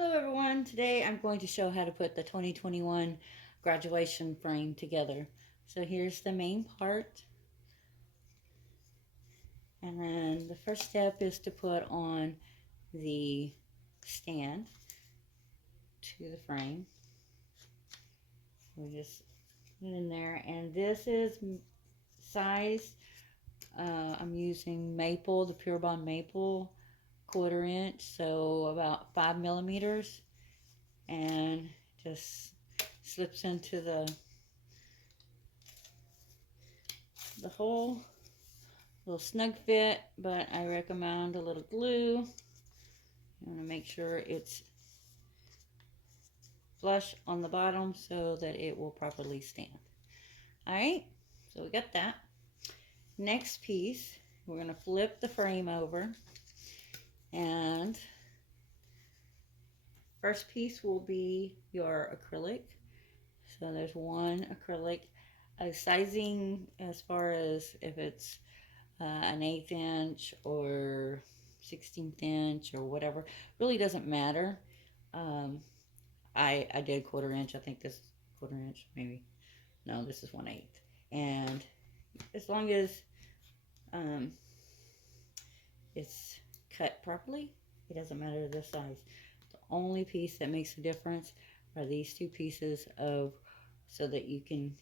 Hello everyone, today I'm going to show how to put the 2021 graduation frame together. So here's the main part, and then the first step is to put on the stand to the frame. We just put it in there, and this is size, I'm using maple, the Pure Bond maple, 1/4 inch, so about 5 millimeters, and just slips into the hole. A little snug fit, but I recommend a little glue. You want to make sure it's flush on the bottom so that it will properly stand. Alright, so we got that. Next piece, we're going to flip the frame over, and first piece will be your acrylic. So there's one acrylic. Sizing as far as if it's an 1/8 inch or 16th inch or whatever really doesn't matter. I did 1/4 inch. I think this 1/4 inch, maybe. No, this is 1/8. And as long as it's cut properly, it doesn't matter the size. The only piece that makes a difference are these two pieces so that you can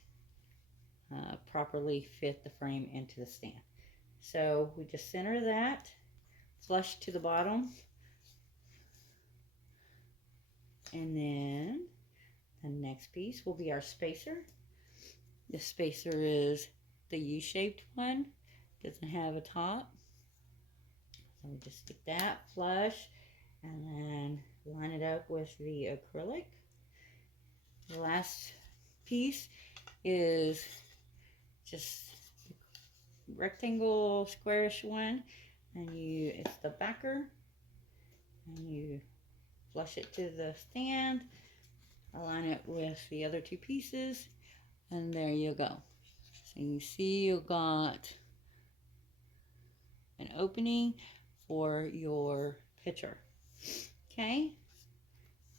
properly fit the frame into the stand. So we just center that flush to the bottom, and then the next piece will be our spacer. The spacer is the U-shaped one, doesn't have a top, so we just stick that flush and then line it up with the acrylic. The last piece is just rectangle squarish one, and it's the backer, and you flush it to the stand, align it with the other two pieces, and there you go. So you see you got an opening for your picture. Okay,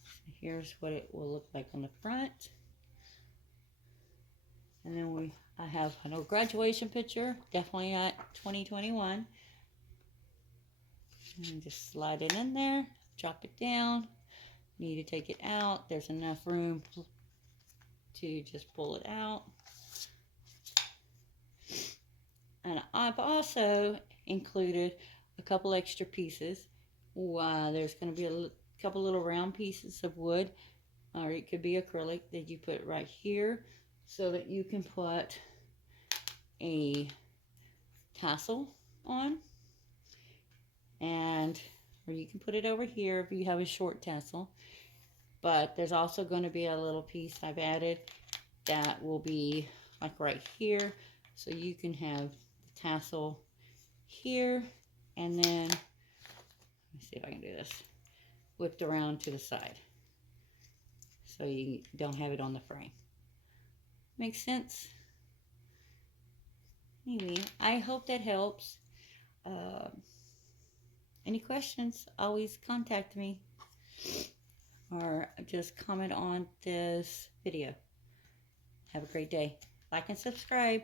so here's what it will look like on the front. And then I have a graduation picture, definitely at 2021. And just slide it in there, drop it down. Need to take it out. There's enough room to just pull it out. And I've also included a couple extra pieces. There's going to be a couple little round pieces of wood, or it could be acrylic, that you put right here so that you can put a tassel on, or you can put it over here if you have a short tassel. But there's also going to be a little piece I've added that will be like right here, so you can have the tassel here, and then let me see if I can do this, whipped around to the side so you don't have it on the frame. Makes sense? Anyway, I hope that helps. Any questions, always contact me or just comment on this video. Have a great day. Like and subscribe.